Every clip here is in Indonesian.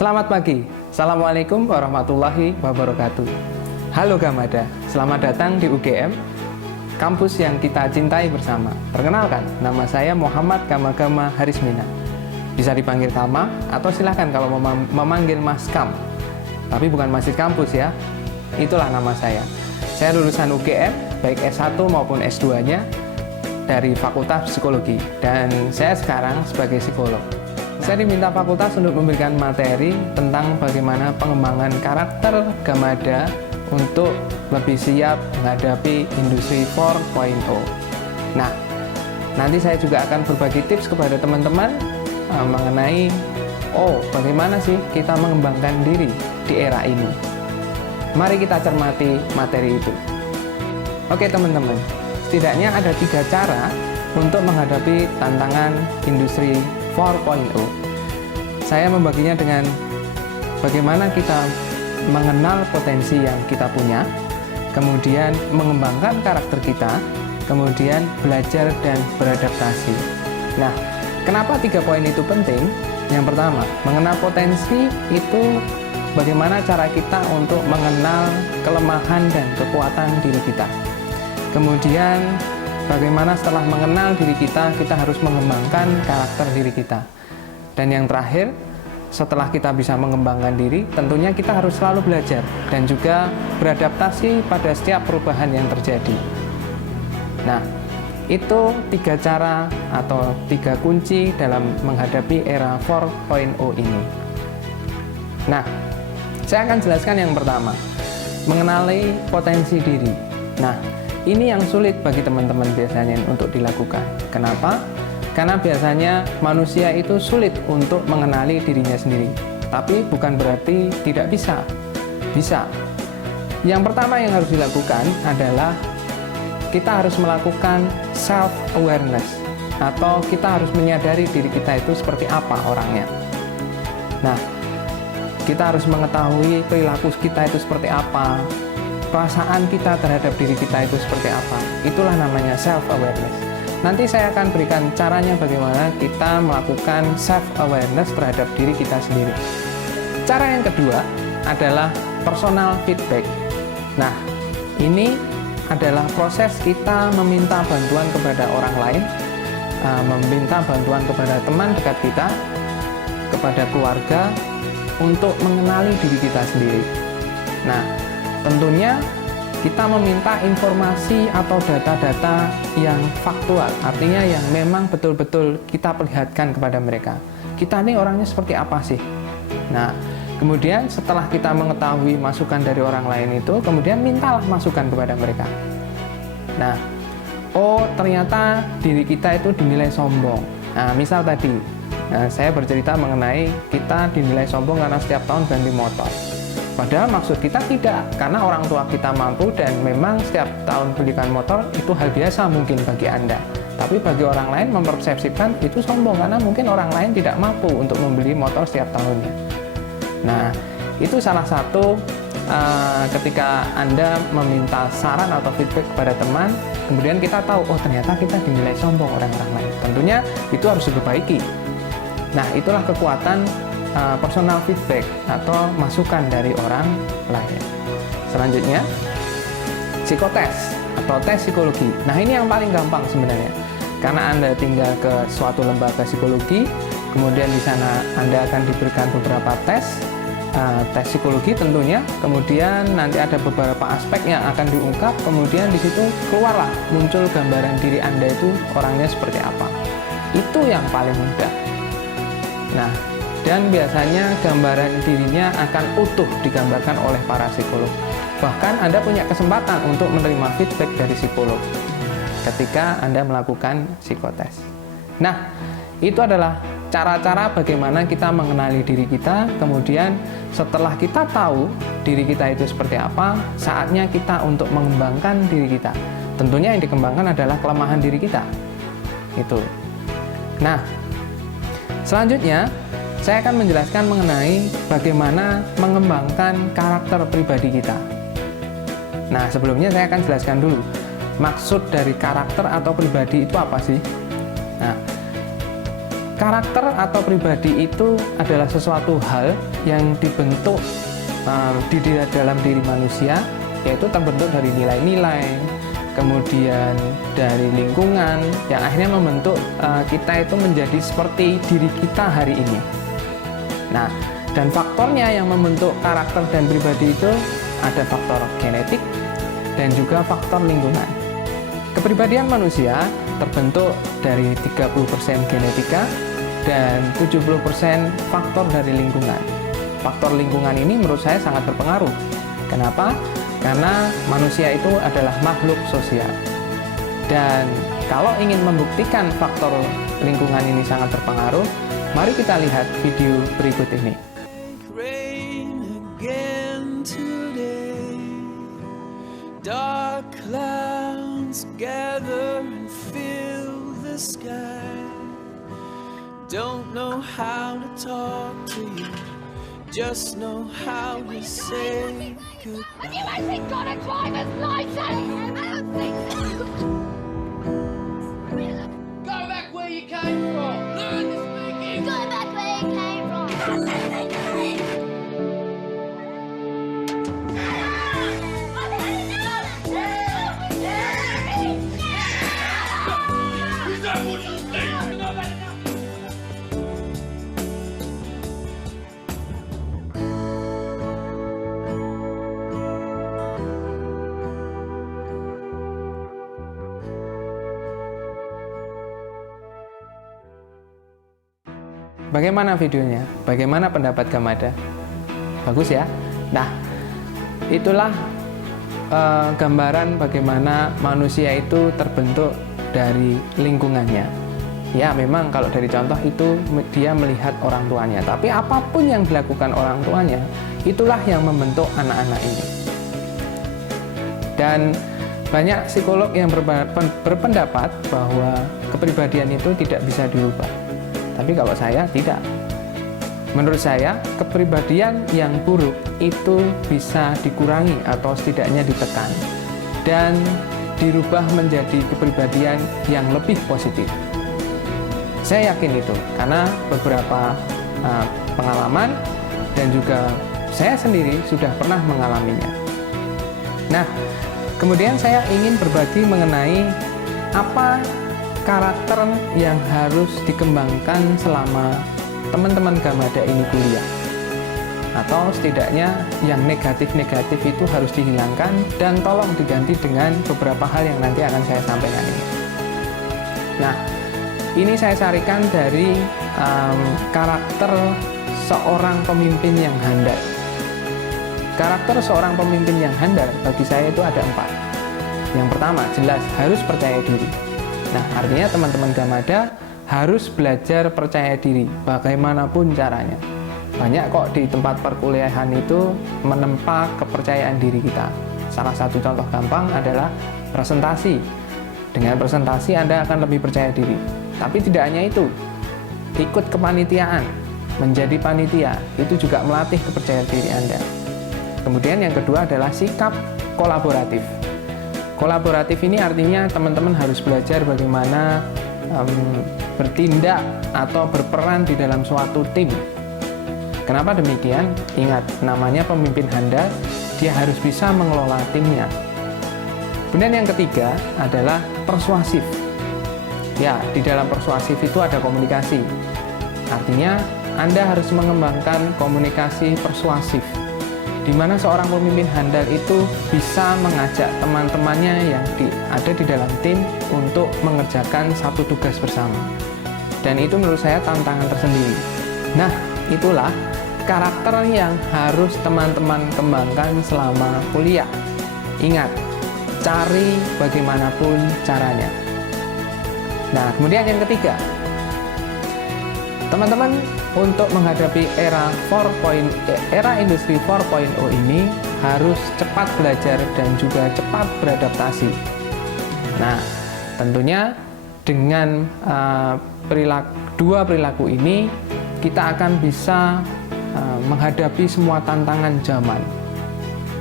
Selamat pagi, Assalamualaikum warahmatullahi wabarakatuh. Halo Gamada, selamat datang di UGM, kampus yang kita cintai bersama. Perkenalkan, nama saya Muhammad Gama Harismina. Bisa dipanggil Kama, atau silahkan kalau memanggil Mas Kam. Tapi bukan masjid kampus ya, itulah nama saya. Saya lulusan UGM, baik S1 maupun S2-nya, dari Fakultas Psikologi. Dan saya sekarang sebagai psikolog. Saya diminta fakultas untuk memberikan materi tentang bagaimana pengembangan karakter Gamada untuk lebih siap menghadapi industri 4.0. Nah, nanti saya juga akan berbagi tips kepada teman-teman mengenai bagaimana sih kita mengembangkan diri di era ini. Mari kita cermati materi itu. Oke teman-teman, setidaknya ada 3 cara untuk menghadapi tantangan industri 4.0. Saya membaginya dengan bagaimana kita mengenal potensi yang kita punya, kemudian mengembangkan karakter kita, kemudian belajar dan beradaptasi. Nah, kenapa 3 poin itu penting? Yang pertama, mengenal potensi itu bagaimana cara kita untuk mengenal kelemahan dan kekuatan diri kita. Kemudian, bagaimana setelah mengenal diri kita harus mengembangkan karakter diri kita. Dan yang terakhir, setelah kita bisa mengembangkan diri, tentunya kita harus selalu belajar dan juga beradaptasi pada setiap perubahan yang terjadi. Nah, itu 3 cara atau 3 kunci dalam menghadapi era 4.0 ini. Nah, saya akan jelaskan yang pertama, mengenali potensi diri. Nah, ini yang sulit bagi teman-teman biasanya untuk dilakukan. Kenapa? Karena biasanya manusia itu sulit untuk mengenali dirinya sendiri. Tapi bukan berarti tidak bisa. Bisa. Yang pertama yang harus dilakukan adalah kita harus melakukan self-awareness, atau kita harus menyadari diri kita itu seperti apa orangnya. Nah, kita harus mengetahui perilaku kita itu seperti apa, perasaan kita terhadap diri kita itu seperti apa. Itulah namanya self-awareness. Nanti saya akan berikan caranya bagaimana kita melakukan self-awareness terhadap diri kita sendiri. Cara yang kedua adalah personal feedback. Nah, ini adalah proses kita meminta bantuan kepada orang lain, meminta bantuan kepada teman dekat kita, kepada keluarga, untuk mengenali diri kita sendiri. Nah, tentunya kita meminta informasi atau data-data yang faktual, artinya yang memang betul-betul kita perlihatkan kepada mereka. Kita ini orangnya seperti apa sih? Nah, kemudian setelah kita mengetahui masukan dari orang lain itu, kemudian mintalah masukan kepada mereka. Nah, ternyata diri kita itu dinilai sombong. Nah, misal tadi, saya bercerita mengenai kita dinilai sombong karena setiap tahun ganti motor. Padahal maksud kita tidak, karena orang tua kita mampu dan memang setiap tahun belikan motor itu hal biasa mungkin bagi Anda. Tapi bagi orang lain mempersepsikan itu sombong karena mungkin orang lain tidak mampu untuk membeli motor setiap tahunnya. Nah, itu salah satu ketika Anda meminta saran atau feedback kepada teman, kemudian kita tahu, ternyata kita dinilai sombong orang-orang lain. Tentunya itu harus diperbaiki. Nah, itulah kekuatan personal feedback atau masukan dari orang lain. Selanjutnya, psikotes atau tes psikologi. Nah, ini yang paling gampang sebenarnya. Karena Anda tinggal ke suatu lembaga psikologi, kemudian di sana Anda akan diberikan beberapa tes psikologi tentunya, kemudian nanti ada beberapa aspek yang akan diungkap, kemudian di situ keluarlah muncul gambaran diri Anda itu orangnya seperti apa. Itu yang paling mudah. Nah, dan biasanya gambaran dirinya akan utuh digambarkan oleh para psikolog. Bahkan Anda punya kesempatan untuk menerima feedback dari psikolog ketika Anda melakukan psikotes. Nah, itu adalah cara-cara bagaimana kita mengenali diri kita. Kemudian setelah kita tahu diri kita itu seperti apa, saatnya kita untuk mengembangkan diri kita. Tentunya yang dikembangkan adalah kelemahan diri kita. Itu. Nah, selanjutnya saya akan menjelaskan mengenai bagaimana mengembangkan karakter pribadi kita. Nah, sebelumnya saya akan jelaskan dulu maksud dari karakter atau pribadi itu apa sih? Nah, karakter atau pribadi itu adalah sesuatu hal yang dibentuk di dalam diri manusia, yaitu terbentuk dari nilai-nilai, kemudian dari lingkungan, yang akhirnya membentuk kita itu menjadi seperti diri kita hari ini. Nah, dan faktornya yang membentuk karakter dan pribadi itu ada faktor genetik dan juga faktor lingkungan. Kepribadian manusia terbentuk dari 30% genetika dan 70% faktor dari lingkungan. Faktor lingkungan ini menurut saya sangat berpengaruh. Kenapa? Karena manusia itu adalah makhluk sosial. Dan kalau ingin membuktikan faktor lingkungan ini sangat berpengaruh, mari kita lihat video berikut ini. Dark clouds gather and fill the sky. Don't know how to talk to you, just know how to say goodbye. Have you actually got a driver's license? I don't think so. Go back where you came from. Learn to speak English. Go back where you came from. Bagaimana videonya? Bagaimana pendapat Gamada? Bagus ya? Nah, itulah gambaran bagaimana manusia itu terbentuk dari lingkungannya. Ya, memang kalau dari contoh itu dia melihat orang tuanya. Tapi apapun yang dilakukan orang tuanya, itulah yang membentuk anak-anak ini. Dan banyak psikolog yang berpendapat bahwa kepribadian itu tidak bisa dirubah. Tapi kalau saya tidak. Menurut saya, kepribadian yang buruk itu bisa dikurangi atau setidaknya ditekan dan dirubah menjadi kepribadian yang lebih positif. Saya yakin itu karena beberapa pengalaman dan juga saya sendiri sudah pernah mengalaminya. Nah, kemudian saya ingin berbagi mengenai apa karakter yang harus dikembangkan selama teman-teman Gamada ini kuliah, atau setidaknya yang negatif-negatif itu harus dihilangkan dan tolong diganti dengan beberapa hal yang nanti akan saya sampaikan ini. Nah, ini saya carikan dari karakter seorang pemimpin yang handal. Karakter seorang pemimpin yang handal bagi saya itu ada 4. Yang pertama, jelas harus percaya diri. Nah, artinya teman-teman Gamada harus belajar percaya diri bagaimanapun caranya. Banyak kok di tempat perkuliahan itu menempa kepercayaan diri kita. Salah satu contoh gampang adalah presentasi. Dengan presentasi Anda akan lebih percaya diri. Tapi tidak hanya itu, ikut kepanitiaan, menjadi panitia, itu juga melatih kepercayaan diri Anda. Kemudian yang kedua adalah sikap kolaboratif. Kolaboratif ini artinya teman-teman harus belajar bagaimana bertindak atau berperan di dalam suatu tim. Kenapa demikian? Ingat, namanya pemimpin handal, dia harus bisa mengelola timnya. Kemudian yang ketiga adalah persuasif. Ya, di dalam persuasif itu ada komunikasi. Artinya, Anda harus mengembangkan komunikasi persuasif, di mana seorang pemimpin handal itu bisa mengajak teman-temannya yang ada di dalam tim untuk mengerjakan satu tugas bersama. Dan itu menurut saya tantangan tersendiri. Nah, itulah karakter yang harus teman-teman kembangkan selama kuliah. Ingat, cari bagaimanapun caranya. Nah, kemudian yang ketiga, teman-teman untuk menghadapi era industri 4.0 ini harus cepat belajar dan juga cepat beradaptasi. Nah, tentunya dengan dua perilaku ini kita akan bisa menghadapi semua tantangan zaman.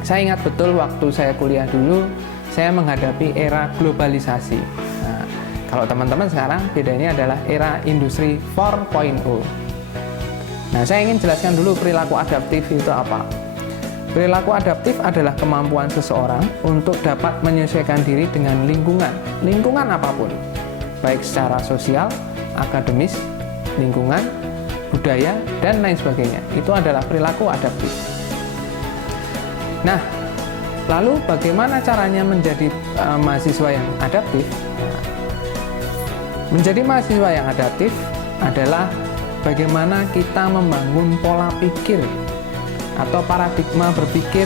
Saya ingat betul waktu saya kuliah dulu, saya menghadapi era globalisasi. Nah, Kalau teman-teman sekarang bedanya adalah era industri 4.0. Nah, saya ingin jelaskan dulu perilaku adaptif itu apa. Perilaku adaptif adalah kemampuan seseorang untuk dapat menyesuaikan diri dengan lingkungan apapun, baik secara sosial, akademis, lingkungan, budaya, dan lain sebagainya. Itu adalah perilaku adaptif. Nah, lalu bagaimana caranya menjadi mahasiswa yang adaptif? Menjadi mahasiswa yang adaptif adalah bagaimana kita membangun pola pikir atau paradigma berpikir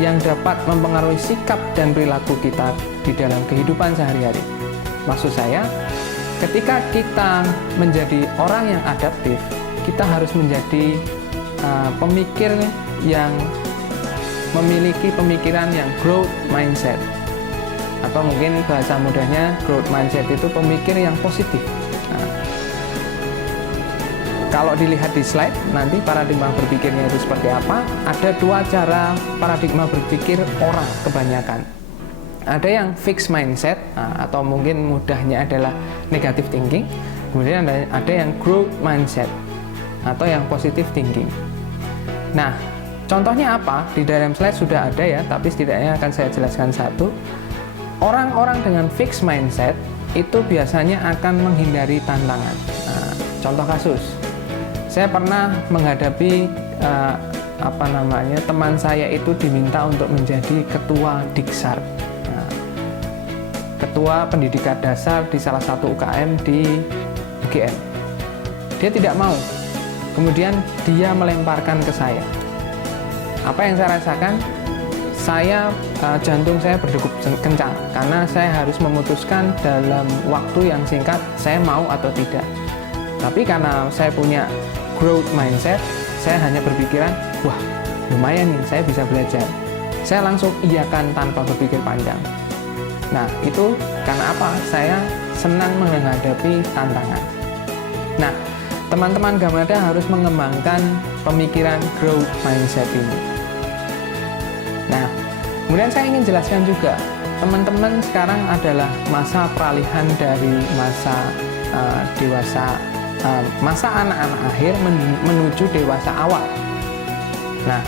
yang dapat mempengaruhi sikap dan perilaku kita di dalam kehidupan sehari-hari. Maksud saya, ketika kita menjadi orang yang adaptif, kita harus menjadi pemikir yang memiliki pemikiran yang growth mindset, atau mungkin bahasa mudahnya growth mindset itu pemikir yang positif. Nah, kalau dilihat di slide nanti paradigma berpikirnya itu seperti apa, ada dua cara paradigma berpikir orang kebanyakan. Ada yang fixed mindset, atau mungkin mudahnya adalah negative thinking. Kemudian ada yang growth mindset atau yang positive thinking. Nah, contohnya apa? Di dalam slide sudah ada ya, tapi setidaknya akan saya jelaskan satu. Orang-orang dengan fixed mindset itu biasanya akan menghindari tantangan. Nah, contoh kasus, saya pernah menghadapi teman saya itu diminta untuk menjadi ketua Diksar, ketua pendidikan dasar di salah satu UKM di UGM. Dia tidak mau. Kemudian dia melemparkan ke saya. Apa yang saya rasakan? Jantung saya berdegup kencang karena saya harus memutuskan dalam waktu yang singkat saya mau atau tidak. Tapi karena saya punya growth mindset, saya hanya berpikiran, wah lumayan nih, saya bisa belajar. Saya langsung iyakan tanpa berpikir panjang. Nah, itu karena apa? Saya senang menghadapi tantangan. Nah, teman-teman Gamada harus mengembangkan pemikiran growth mindset ini. Nah, kemudian saya ingin jelaskan juga, teman-teman sekarang adalah masa peralihan dari masa dewasa, masa anak-anak akhir menuju dewasa awal. Nah,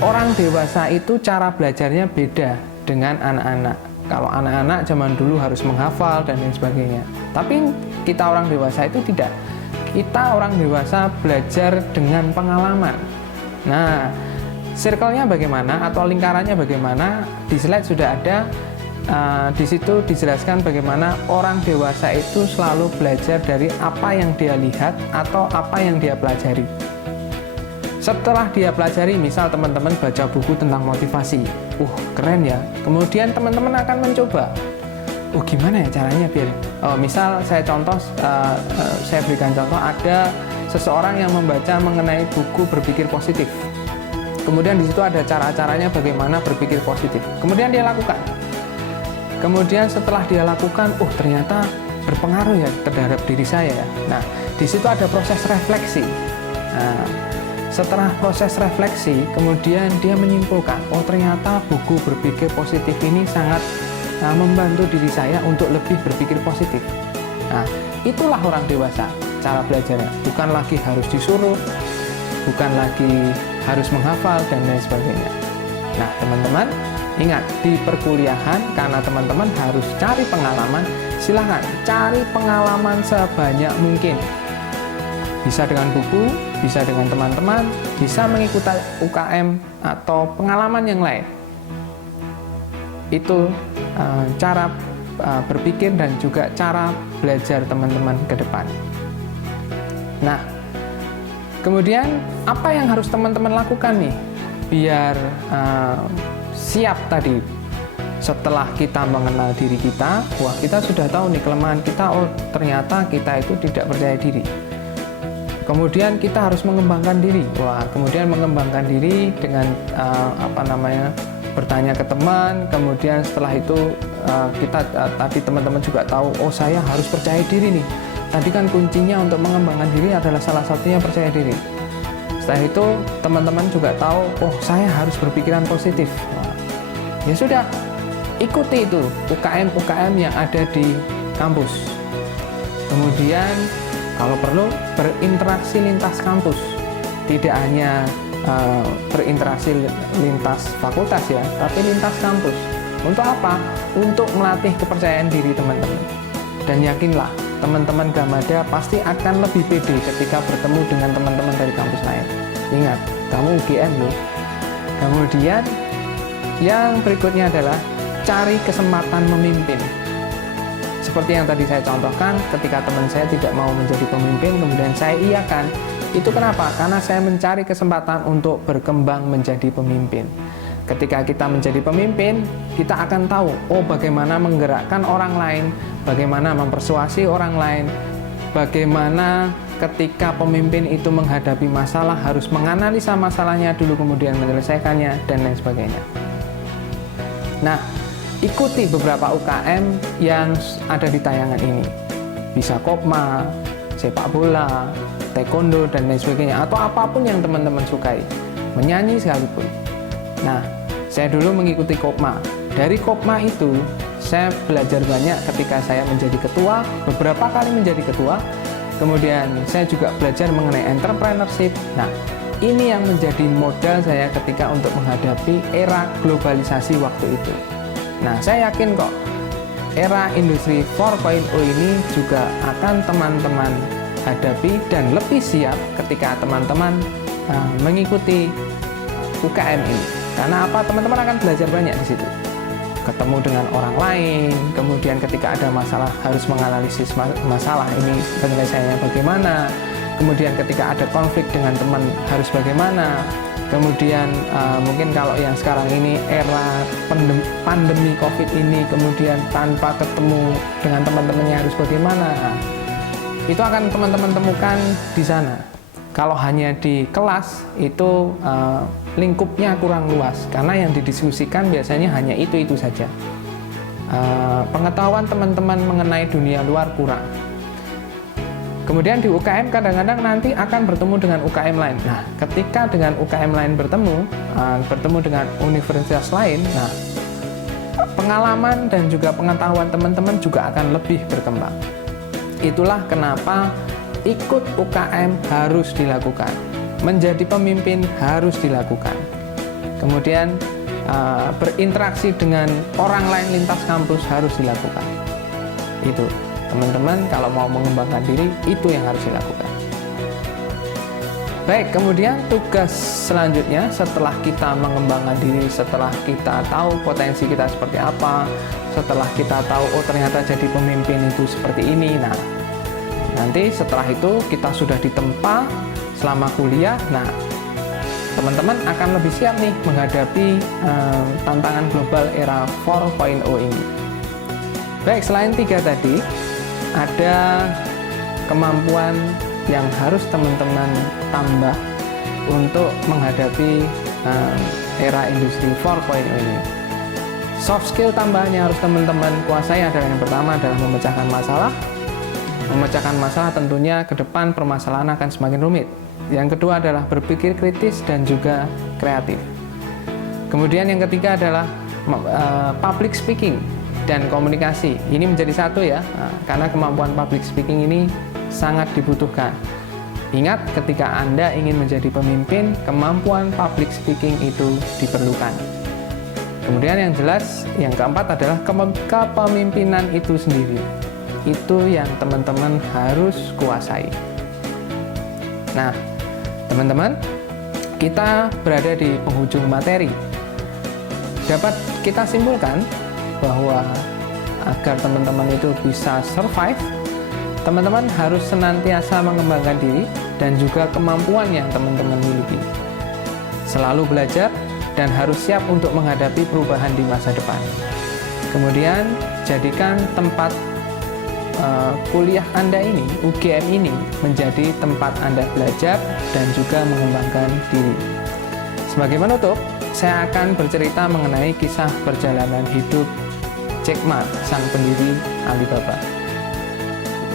orang dewasa itu cara belajarnya beda dengan anak-anak. Kalau anak-anak zaman dulu harus menghafal dan lain sebagainya. Tapi kita orang dewasa itu tidak. Kita orang dewasa belajar dengan pengalaman. Nah, circle-nya bagaimana atau lingkarannya bagaimana, di slide sudah ada. Di situ dijelaskan bagaimana orang dewasa itu selalu belajar dari apa yang dia lihat atau apa yang dia pelajari. Setelah dia pelajari, misal teman-teman baca buku tentang motivasi, keren ya. Kemudian teman-teman akan mencoba, gimana ya caranya biar, misal saya berikan contoh, ada seseorang yang membaca mengenai buku berpikir positif. Kemudian di situ ada cara-caranya bagaimana berpikir positif. Kemudian dia lakukan. Kemudian setelah dia lakukan, ternyata berpengaruh ya terhadap diri saya ya. Nah, di situ ada proses refleksi. Nah, setelah proses refleksi, kemudian dia menyimpulkan, ternyata buku berpikir positif ini sangat membantu diri saya untuk lebih berpikir positif. Nah, itulah orang dewasa cara belajarnya. Bukan lagi harus disuruh, bukan lagi harus menghafal dan lain sebagainya. Nah, teman-teman, ingat, di perkuliahan karena teman-teman harus cari pengalaman, silahkan cari pengalaman sebanyak mungkin. Bisa dengan buku, bisa dengan teman-teman, bisa mengikuti UKM atau pengalaman yang lain. Itu cara berpikir dan juga cara belajar teman-teman ke depan. Nah, kemudian apa yang harus teman-teman lakukan nih biar siap tadi? Setelah kita mengenal diri kita, kita sudah tahu nih kelemahan kita, ternyata kita itu tidak percaya diri. Kemudian kita harus mengembangkan diri. Kemudian mengembangkan diri dengan bertanya ke teman. Kemudian setelah itu tadi teman-teman juga tahu, saya harus percaya diri nih. Tadi kan kuncinya untuk mengembangkan diri adalah salah satunya percaya diri. Setelah itu teman-teman juga tahu, saya harus berpikiran positif. Ya sudah, ikuti itu UKM-UKM yang ada di kampus. Kemudian kalau perlu berinteraksi lintas kampus, tidak hanya berinteraksi lintas fakultas ya, tapi lintas kampus. Untuk apa? Untuk melatih kepercayaan diri teman-teman. Dan yakinlah, teman-teman Gamada pasti akan lebih pede ketika bertemu dengan teman-teman dari kampus lain. Ingat, kamu UGM loh. Kemudian yang berikutnya adalah cari kesempatan memimpin. Seperti yang tadi saya contohkan, ketika teman saya tidak mau menjadi pemimpin, kemudian saya iakan. Itu kenapa? Karena saya mencari kesempatan untuk berkembang menjadi pemimpin. Ketika kita menjadi pemimpin, kita akan tahu, oh bagaimana menggerakkan orang lain, bagaimana mempersuasi orang lain, bagaimana ketika pemimpin itu menghadapi masalah harus menganalisa masalahnya dulu kemudian menyelesaikannya dan lain sebagainya. Nah, ikuti beberapa UKM yang ada di tayangan ini. Bisa kopma, sepak bola, taekwondo, dan lain sebagainya. Atau apapun yang teman-teman sukai. Menyanyi sekalipun. Nah, saya dulu mengikuti kopma. Dari kopma itu, saya belajar banyak ketika saya menjadi ketua, beberapa kali menjadi ketua. Kemudian saya juga belajar mengenai entrepreneurship. Nah, ini yang menjadi modal saya ketika untuk menghadapi era globalisasi waktu itu. Nah, saya yakin kok era industri 4.0 ini juga akan teman-teman hadapi dan lebih siap ketika teman-teman mengikuti UKM ini. Karena apa? Teman-teman akan belajar banyak di situ. Ketemu dengan orang lain, kemudian ketika ada masalah harus menganalisis masalah ini penyelesaiannya bagaimana, kemudian ketika ada konflik dengan teman harus bagaimana, kemudian mungkin kalau yang sekarang ini era pandemi COVID ini, kemudian tanpa ketemu dengan teman-temannya harus bagaimana, itu akan teman-teman temukan di sana. Kalau hanya di kelas itu lingkupnya kurang luas karena yang didiskusikan biasanya hanya itu saja. Pengetahuan teman-teman mengenai dunia luar kurang. Kemudian di UKM kadang-kadang nanti akan bertemu dengan UKM lain. Nah, ketika dengan UKM lain bertemu dengan universitas lain, nah pengalaman dan juga pengetahuan teman-teman juga akan lebih berkembang. Itulah kenapa ikut UKM harus dilakukan. Menjadi pemimpin harus dilakukan. Kemudian berinteraksi dengan orang lain lintas kampus harus dilakukan. Itu, teman-teman kalau mau mengembangkan diri, itu yang harus dilakukan. Baik, kemudian tugas selanjutnya setelah kita mengembangkan diri, setelah kita tahu potensi kita seperti apa, setelah kita tahu, oh ternyata jadi pemimpin itu seperti ini. Nah, nanti setelah itu kita sudah ditempa selama kuliah. Nah, teman-teman akan lebih siap nih menghadapi tantangan global era 4.0 ini. Baik, selain 3 tadi, ada kemampuan yang harus teman-teman tambah untuk menghadapi era industri 4.0 ini. Soft skill tambahan yang harus teman-teman kuasai adalah yang pertama adalah memecahkan masalah. Memecahkan masalah tentunya ke depan permasalahan akan semakin rumit. Yang kedua adalah berpikir kritis dan juga kreatif. Kemudian yang ketiga adalah public speaking dan komunikasi. Ini menjadi satu ya, karena kemampuan public speaking ini sangat dibutuhkan. Ingat, ketika Anda ingin menjadi pemimpin, kemampuan public speaking itu diperlukan. Kemudian yang jelas, yang keempat adalah kepemimpinan itu sendiri. Itu yang teman-teman harus kuasai. Nah, teman-teman, kita berada di penghujung materi. Dapat kita simpulkan bahwa agar teman-teman itu bisa survive, teman-teman harus senantiasa mengembangkan diri dan juga kemampuan yang teman-teman miliki. Selalu belajar dan harus siap untuk menghadapi perubahan di masa depan. Kemudian, jadikan tempat kuliah Anda ini, UGM ini, menjadi tempat Anda belajar dan juga mengembangkan diri. Sebagai penutup, saya akan bercerita mengenai kisah perjalanan hidup Jack Ma, sang pendiri Alibaba.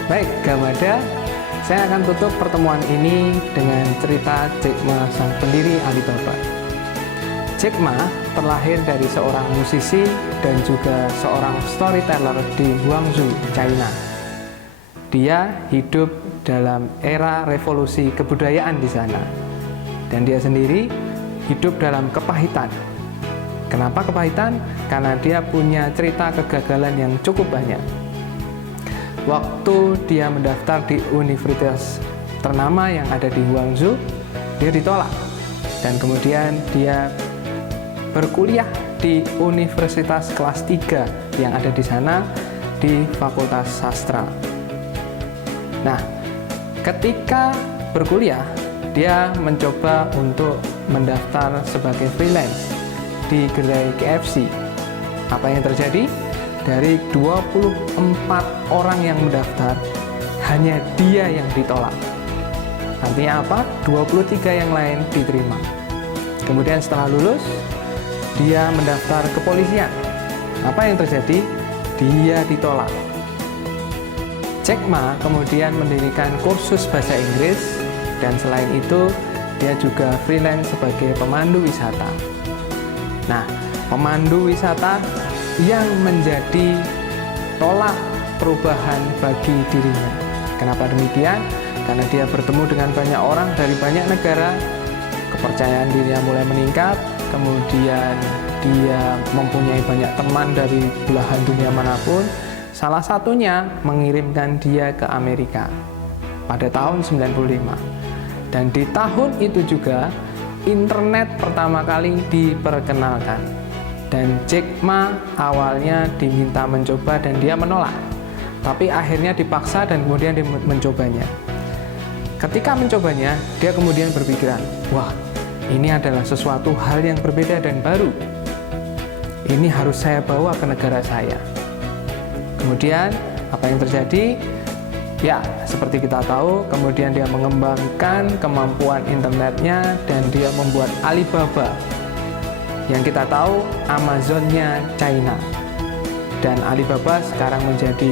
Baik, Gamada, saya akan tutup pertemuan ini dengan cerita Jack Ma, sang pendiri Alibaba. Jack Ma terlahir dari seorang musisi dan juga seorang storyteller di Guangzhou, China. Dia hidup dalam era revolusi kebudayaan di sana. Dan dia sendiri hidup dalam kepahitan. Kenapa kepahitan? Karena dia punya cerita kegagalan yang cukup banyak. Waktu dia mendaftar di universitas ternama yang ada di Guangzhou, dia ditolak. Dan kemudian dia berkuliah di universitas kelas 3 yang ada di sana, di Fakultas Sastra. Nah, ketika berkuliah, dia mencoba untuk mendaftar sebagai freelance di gerai KFC. Apa yang terjadi? Dari 24 orang yang mendaftar, hanya dia yang ditolak. Artinya apa? 23 yang lain diterima. Kemudian setelah lulus, dia mendaftar ke kepolisian. Apa yang terjadi? Dia ditolak. Jack Ma kemudian mendirikan kursus bahasa Inggris, dan selain itu dia juga freelance sebagai pemandu wisata. Nah, pemandu wisata yang menjadi tolak perubahan bagi dirinya. Kenapa demikian? Karena dia bertemu dengan banyak orang dari banyak negara, kepercayaan dirinya mulai meningkat, kemudian dia mempunyai banyak teman dari belahan dunia manapun. Salah satunya mengirimkan dia ke Amerika pada tahun 95. Dan di tahun itu juga internet pertama kali diperkenalkan. Dan Jack Ma awalnya diminta mencoba dan dia menolak. Tapi akhirnya dipaksa dan kemudian dia mencobanya. Ketika mencobanya, dia kemudian berpikiran, wah, ini adalah sesuatu hal yang berbeda dan baru. Ini harus saya bawa ke negara saya. Kemudian apa yang terjadi? Ya, seperti kita tahu, kemudian dia mengembangkan kemampuan internetnya dan dia membuat Alibaba. Yang kita tahu Amazonnya China. Dan Alibaba sekarang menjadi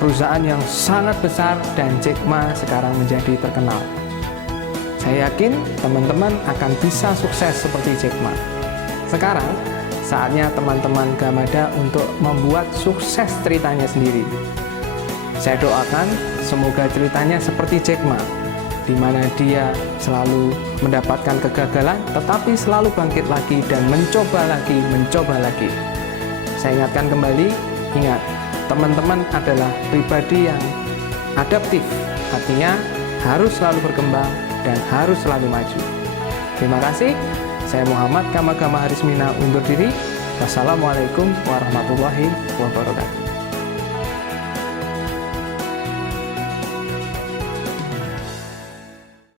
perusahaan yang sangat besar dan Jack Ma sekarang menjadi terkenal. Saya yakin teman-teman akan bisa sukses seperti Jack Ma. Sekarang saatnya teman-teman Gamada untuk membuat sukses ceritanya sendiri. Saya doakan semoga ceritanya seperti Jack Ma, di mana dia selalu mendapatkan kegagalan, tetapi selalu bangkit lagi dan mencoba lagi. Saya ingatkan kembali, ingat, teman-teman adalah pribadi yang adaptif, artinya harus selalu berkembang dan harus selalu maju. Terima kasih. Saya Muhammad Kamagama Harismina undur diri. Wassalamualaikum warahmatullahi wabarakatuh.